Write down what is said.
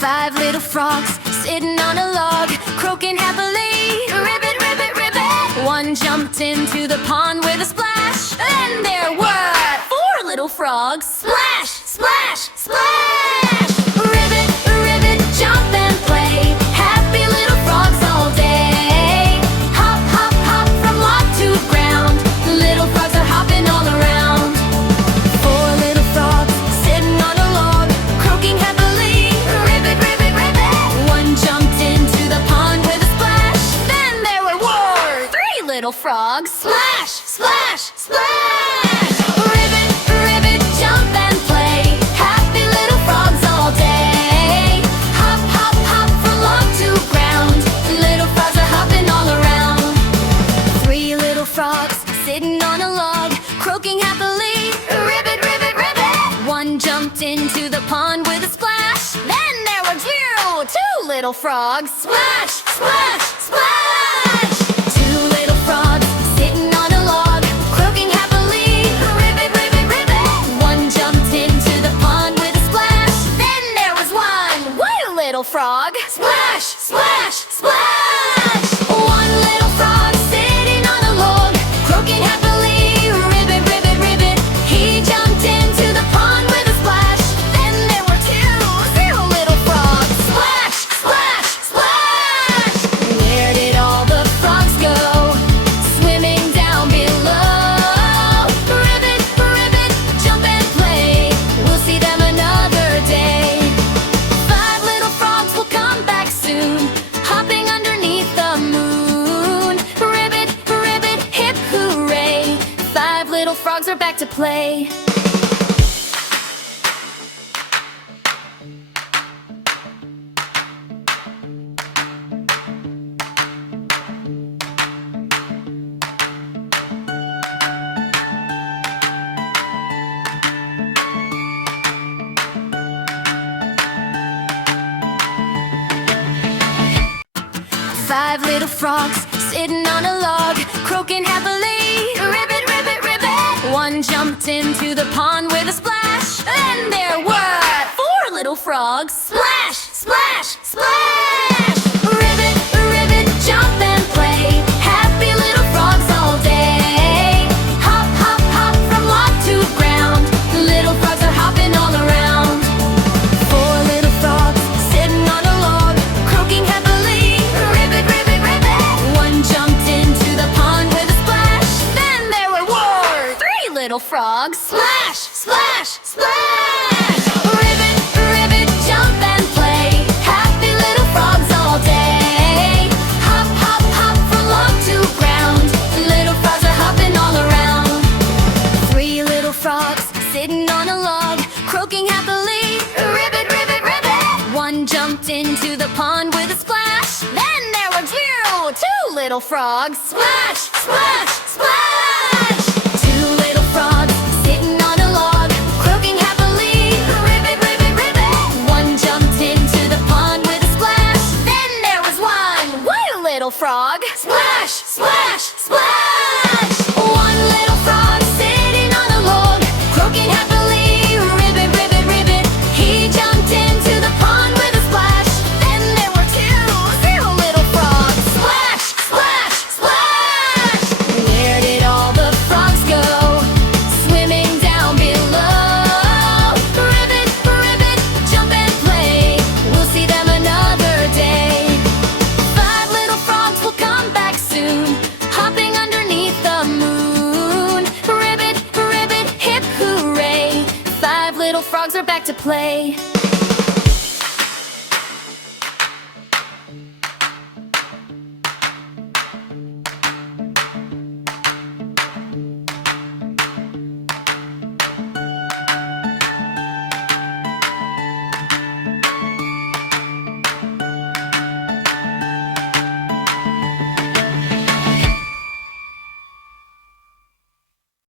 Five little frogs sitting on a log, croaking happily. Ribbit, ribbit, ribbit. One jumped into the pond with a splash, and there were four little frogs. Splash, splash, splash. Ribbit, ribbit, jump and play. Happy little frogs all day. Hop, hop, hop from log to ground. Little frogs are hopping all around. Four little frogs sitting on a log, croaking happily. Ribbit, ribbit, ribbit. One jumped into the pond with a splash. Then there were three little frogs. Splash, splash, splash. Ribbit, ribbit, jump and play. Happy little frogs all day. Hop, hop, hop from log to ground. Little frogs are hopping all around. Three little frogs sitting on a log, croaking happily. Ribbit, ribbit, ribbit. One jumped into the pond with a splash. Then there were two little frogs. Splash, splash, splash. Two little frogs sitting on a log, croaking happily. Ribbit, ribbit, ribbit. One jumped into the pond with a splash. Then there was one little frog. Splash, splash, splash. One little frog sitting on a log, croaking happily. Ribbit, ribbit, ribbit. He jumped into the pond with a splash. Then there were two little frogs. Splash, splash, splash. Where did all the frogs go? Swimming down below. Ribbit, ribbit, jump and play. We'll see them another day. Five little frogs will come back soon, hopping underneath the moon. Ribbit, ribbit, hip hooray. Five little frogs are back to play. Five little frogs sitting on a log, croaking happily. Ribbit, ribbit, ribbit. One jumped into the pond with a splash. Then there were four little frogs. Splash, splash, splash. Ribbit, ribbit, jump and play. Happy little frogs all day. Hop, hop, hop from log to ground. Little frogs are hopping all around. Four little frogs sitting on a log, croaking happily. Ribbit, ribbit, ribbit. One jumped into the pond with a splash. Then there were three little frogs. Splash, splash, splash. Ribbit, ribbit, jump and play. Happy little frogs all day. Hop, hop, hop from log to ground. Little frogs are hopping all around. Three little frogs sitting on a log, croaking happily. Ribbit, ribbit, ribbit. One jumped into the pond with a splash. Then there were two little frogs. Splash, splash, splash. Two little frogs sitting on a log, croaking happily. Ribbit, ribbit, ribbit. One jumped into the pond with a splash. Then there was one little frog. Splash, splash, splash. One little frog sitting on a log, croaking happily. Ribbit, ribbit, ribbit. He jumped into the pond with a splash. Then there were two little frogs. Splash, splash, splash. Where did all the frogs go? Swimming down below. Ribbit, ribbit, jump and play. We'll see them another day. Five little frogs will come back soon, hopping underneath the moon. Ribbit, ribbit, hip hooray. Five little frogs are back to play.